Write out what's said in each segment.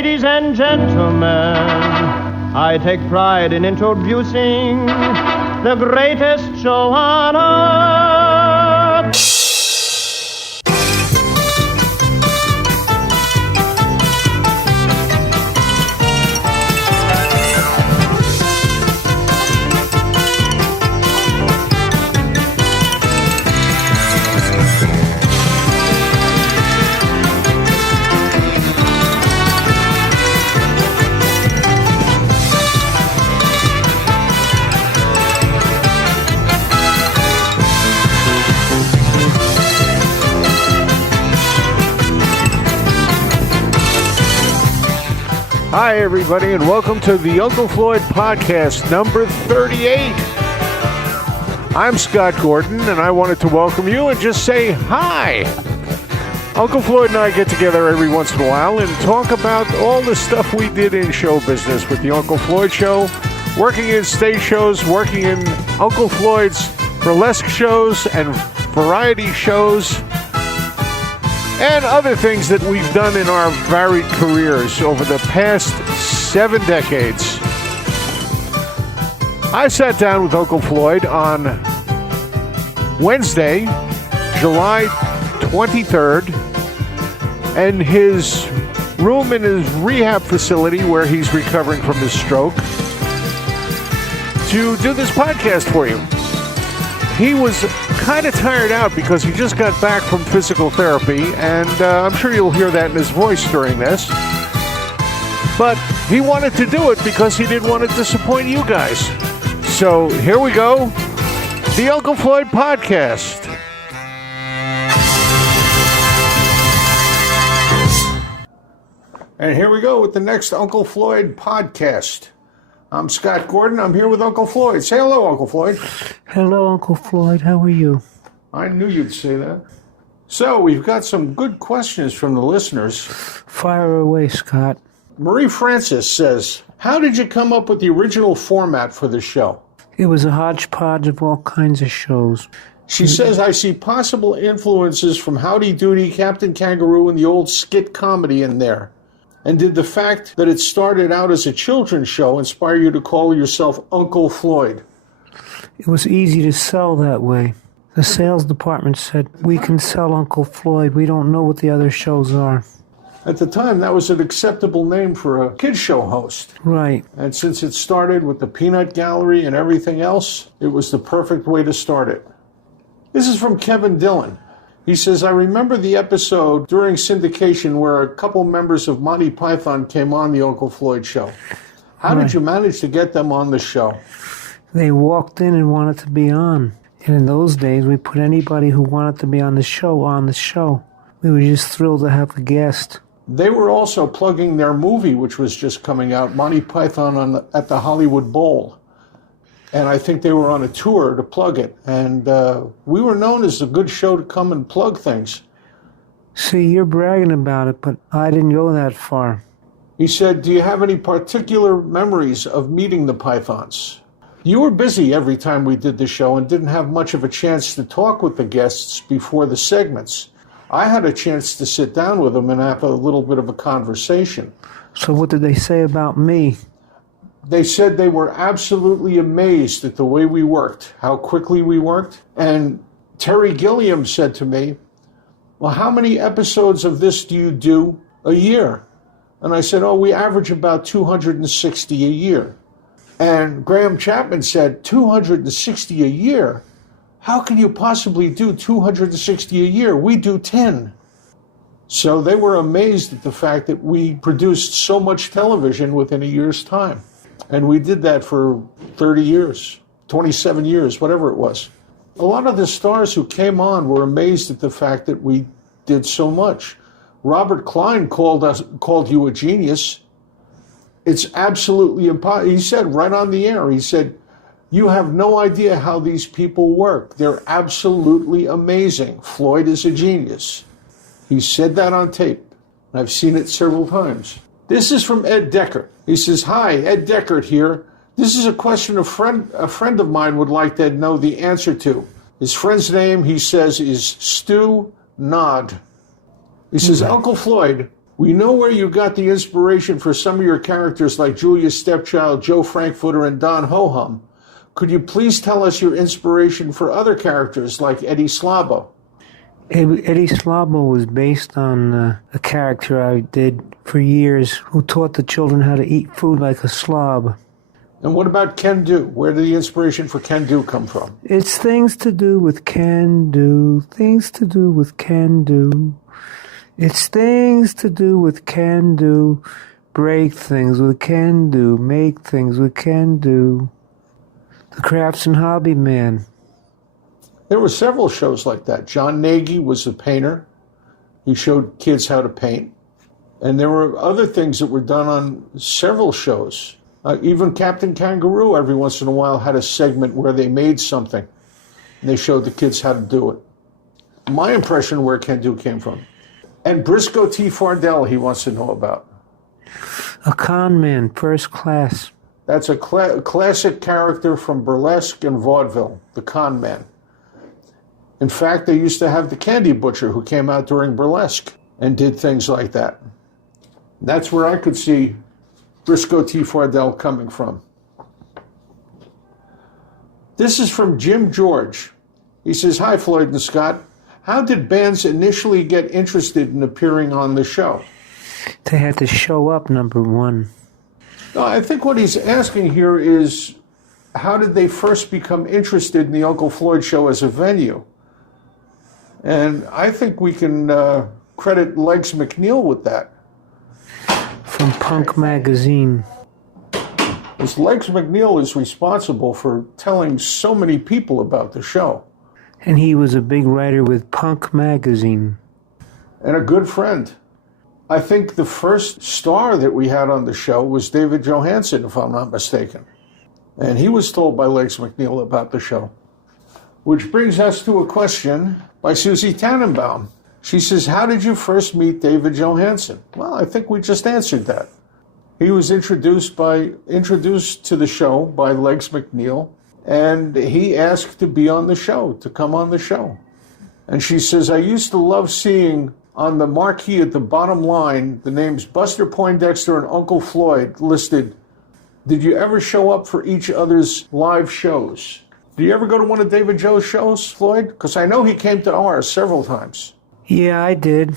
Ladies and gentlemen, I take pride in introducing the greatest show on earth. Hi, everybody, and welcome to the Uncle Floyd Podcast, number 38. I'm Scott Gordon, and I wanted to welcome you and just say hi. Uncle Floyd and I get together every once in a while and talk about all the stuff we did in show business with the Uncle Floyd Show, working in stage shows, working in Uncle Floyd's burlesque shows and variety shows, and other things that we've done in our varied careers over the past 7 decades. I sat down with Uncle Floyd on Wednesday, July 23rd, in his room in his rehab facility where he's recovering from his stroke, to do this podcast for you. He was kind of tired out because he just got back from physical therapy, and I'm sure you'll hear that in his voice during this. But he wanted to do it because he didn't want to disappoint you guys. So here we go, the Uncle Floyd Podcast. And here we go with the next Uncle Floyd Podcast. I'm Scott Gordon. I'm here with Uncle Floyd. Say hello, Uncle Floyd. Hello, Uncle Floyd. How are you? I knew you'd say that. So, we've got some good questions from the listeners. Fire away, Scott. Marie Francis says, how did you come up with the original format for the show? It was a hodgepodge of all kinds of shows. She says, I see possible influences from Howdy Doody, Captain Kangaroo, and the old skit comedy in there. And did the fact that it started out as a children's show inspire you to call yourself Uncle Floyd? It was easy to sell that way. The sales department said, we can sell Uncle Floyd. We don't know what the other shows are. At the time, that was an acceptable name for a kid show host. Right. And since it started with the peanut gallery and everything else, it was the perfect way to start it. This is from Kevin Dillon. He says, I remember the episode during syndication where a couple members of Monty Python came on the Uncle Floyd Show. How did you manage to get them on the show? They walked in and wanted to be on. And in those days, we put anybody who wanted to be on the show on the show. We were just thrilled to have a guest. They were also plugging their movie, which was just coming out, Monty Python at the Hollywood Bowl. And I think they were on a tour to plug it. And we were known as a good show to come and plug things. See, you're bragging about it, but I didn't go that far. He said, do you have any particular memories of meeting the Pythons? You were busy every time we did the show and didn't have much of a chance to talk with the guests before the segments. I had a chance to sit down with them and have a little bit of a conversation. So what did they say about me? They said they were absolutely amazed at the way we worked, how quickly we worked. And Terry Gilliam said to me, well, how many episodes of this do you do a year? And I said, we average about 260 a year. And Graham Chapman said, 260 a year? How can you possibly do 260 a year? We do 10. So they were amazed at the fact that we produced so much television within a year's time. And we did that for 30 years, 27 years, whatever it was. A lot of the stars who came on were amazed at the fact that we did so much. Robert Klein called you a genius. It's absolutely impossible. He said right on the air, he said, you have no idea how these people work. They're absolutely amazing. Floyd is a genius. He said that on tape. I've seen it several times. This is from Ed Deckert. He says, hi, Ed Deckert here. This is a question a friend of mine would like to know the answer to. His friend's name, he says, is Stu Nod. He says, Uncle Floyd, We know where you got the inspiration for some of your characters like Julia Stepchild, Joe Frankfurter, and Don Ho-Hum. Could you please tell us your inspiration for other characters like Eddie Slabo? Eddie Slabo was based on a character I did for years who taught the children how to eat food like a slob. And what about Can Do? Where did the inspiration for Can Do come from? It's things to do with can do, things to do with can do. It's things to do with can do, break things with can do, make things with can do. The Crafts and Hobby Man. There were several shows like that. John Nagy was a painter. He showed kids how to paint. And there were other things that were done on several shows. Even Captain Kangaroo every once in a while had a segment where they made something. And they showed the kids how to do it. My impression where Can Do came from. And Briscoe T. Fardell he wants to know about. A con man, first class. That's a classic character from burlesque and vaudeville, the con man. In fact, they used to have the Candy Butcher who came out during burlesque and did things like that. That's where I could see Briscoe T. Fardell coming from. This is from Jim George. He says, "Hi, Floyd and Scott. How did bands initially get interested in appearing on the show?" They had to show up, number one. No, I think what he's asking here is, how did they first become interested in the Uncle Floyd Show as a venue? And I think we can credit Legs McNeil with that. From Punk Magazine. Because Legs McNeil is responsible for telling so many people about the show. And he was a big writer with Punk Magazine. And a good friend. I think the first star that we had on the show was David Johansen, if I'm not mistaken. And he was told by Legs McNeil about the show. Which brings us to a question by Susie Tannenbaum. She says, "How did you first meet David Johansen?" Well, I think we just answered that. He was introduced to the show by Legs McNeil, and he asked to be on the show, to come on the show. And she says, "I used to love seeing on the marquee at the bottom line the names Buster Poindexter and Uncle Floyd listed. Did you ever show up for each other's live shows?" Do you ever go to one of David Joe's shows, Floyd? Because I know he came to ours several times. Yeah, I did.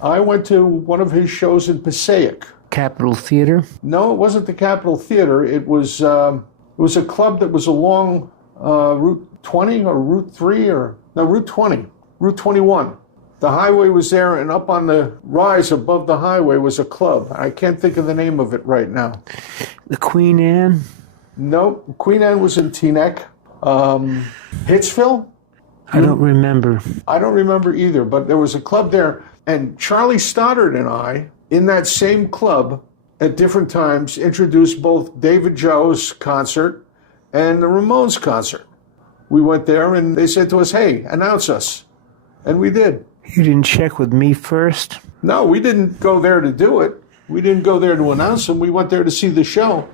I went to one of his shows in Passaic. Capitol Theater? No, it wasn't the Capitol Theater. It was a club that was along Route 20 or Route 3 or... No, Route 20. Route 21. The highway was there, and up on the rise above the highway was a club. I can't think of the name of it right now. The Queen Anne? No, Queen Anne was in Teaneck. Hitsville? I don't remember. I don't remember either, but there was a club there. And Charlie Stoddard and I, in that same club, at different times, introduced both David Joe's concert and the Ramones concert. We went there, and they said to us, "Hey, announce us." And we did. You didn't check with me first? No, we didn't go there to do it. We didn't go there to announce them. We went there to see the show.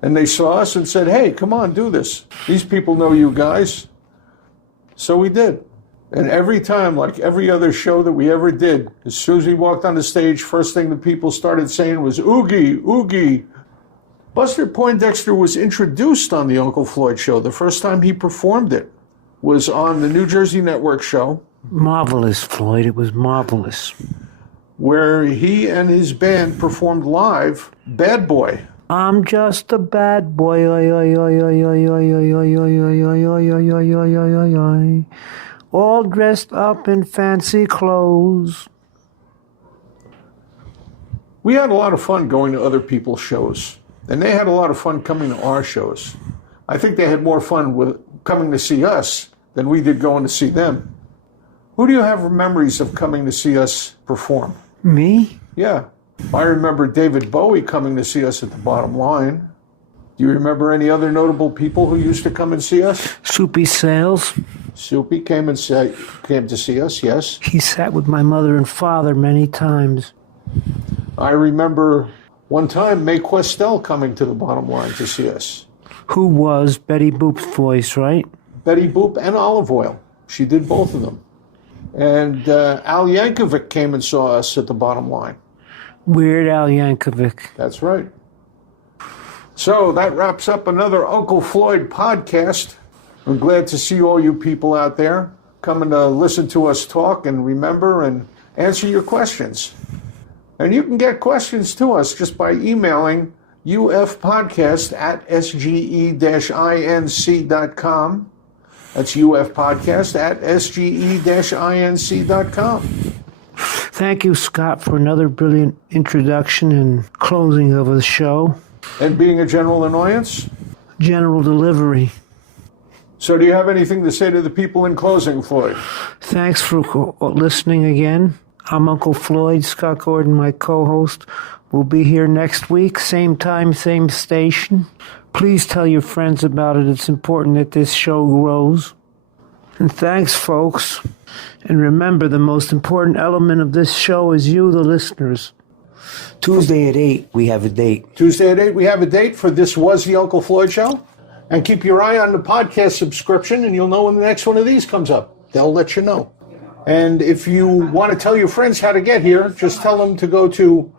And they saw us and said, "Hey, come on, do this. These people know you guys." So we did. And every time, like every other show that we ever did, as soon as we walked on the stage, first thing the people started saying was, "Oogie, oogie." Buster Poindexter was introduced on the Uncle Floyd Show. The first time he performed it was on the New Jersey Network show. Marvelous, Floyd. It was marvelous. Where he and his band performed live Bad Boy. I'm just a bad boy, oi, oi, oi, oi, oi, oi, oi, oi, oi, oi, oi, oi, oi, oi, oi, oi, oi, oi. All dressed up in fancy clothes. We had a lot of fun going to other people's shows, and they had a lot of fun coming to our shows. I think they had more fun with coming to see us than we did going to see them. Who do you have memories of coming to see us perform? Me? Yeah. I remember David Bowie coming to see us at the Bottom Line. Do you remember any other notable people who used to come and see us? Soupy Sales. Soupy came to see us, yes. He sat with my mother and father many times. I remember one time Mae Questel coming to the Bottom Line to see us. Who was Betty Boop's voice, right? Betty Boop and Olive Oil. She did both of them. And Al Yankovic came and saw us at the Bottom Line. Weird Al Yankovic. That's right. So that wraps up another Uncle Floyd podcast. I'm glad to see all you people out there coming to listen to us talk and remember and answer your questions. And you can get questions to us just by emailing ufpodcast@sge-inc.com. That's ufpodcast@sge-inc.com. Thank you, Scott, for another brilliant introduction and closing of the show. And being a general annoyance? General delivery. So do you have anything to say to the people in closing, Floyd? Thanks for listening again. I'm Uncle Floyd, Scott Gordon, my co-host. We'll be here next week, same time, same station. Please tell your friends about it. It's important that this show grows. And thanks, folks. And remember, the most important element of this show is you, the listeners. Tuesday at 8, we have a date. Tuesday at 8, we have a date for This Was the Uncle Floyd Show. And keep your eye on the podcast subscription, and you'll know when the next one of these comes up. They'll let you know. And if you want to tell your friends how to get here, just tell them to go to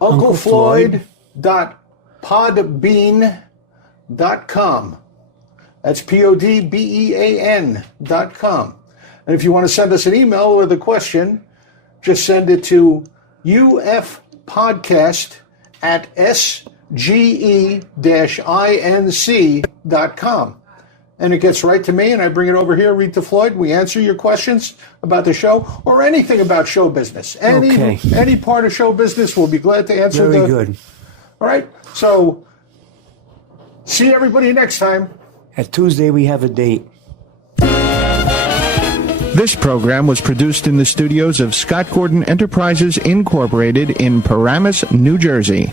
unclefloyd.podbean.com. That's podbean.com. And if you want to send us an email with a question, just send it to ufpodcast@sge-inc.com. And it gets right to me, and I bring it over here, read to Floyd. We answer your questions about the show or anything about show business. Any part of show business, we'll be glad to answer. Very good. All right. So, see everybody next time. At Tuesday, we have a date. This program was produced in the studios of Scott Gordon Enterprises, Incorporated in Paramus, New Jersey.